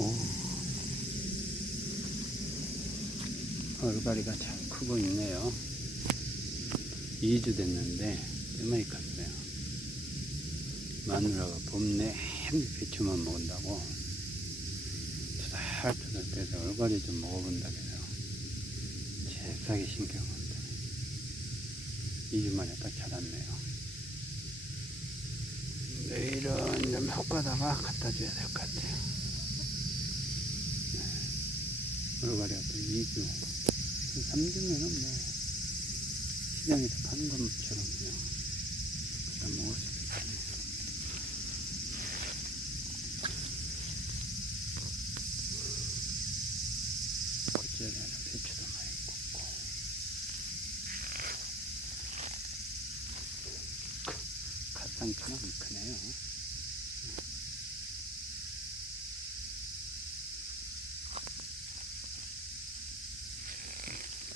오. 얼갈이가 잘 크고 있네요. 2주 됐는데 꽤 컸어요. 마누라가 봄 내내 배추만 먹은다고 투덜투덜 떼서 얼갈이 좀 먹어본다 그래서 재싸게 신경 쓴다. 2주 만에 딱 자랐네요. 내일은 좀 흙가다가 갖다 줘야 될 것 같아요. 네. 얼갈이가 또 2주, 3주면은 뭐 시장에서 파는 것처럼 그냥 갖다 먹을 수 있겠네요. 겉절에는 배추도 많이 꽂고 갓상추는 크네요.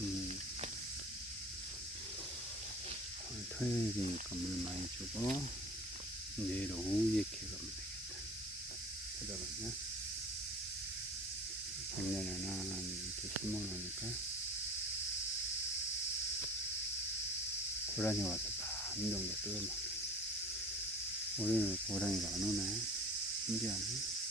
음, 토요일이니까 물 많이 주고 내일 오후에 캐가면 되겠다. 그러면요. 작년에는 이렇게 심어놓으니까 고라니 와서 반 정도 뜯어먹네. 올해는 고라니가 안 오네. 신기하네.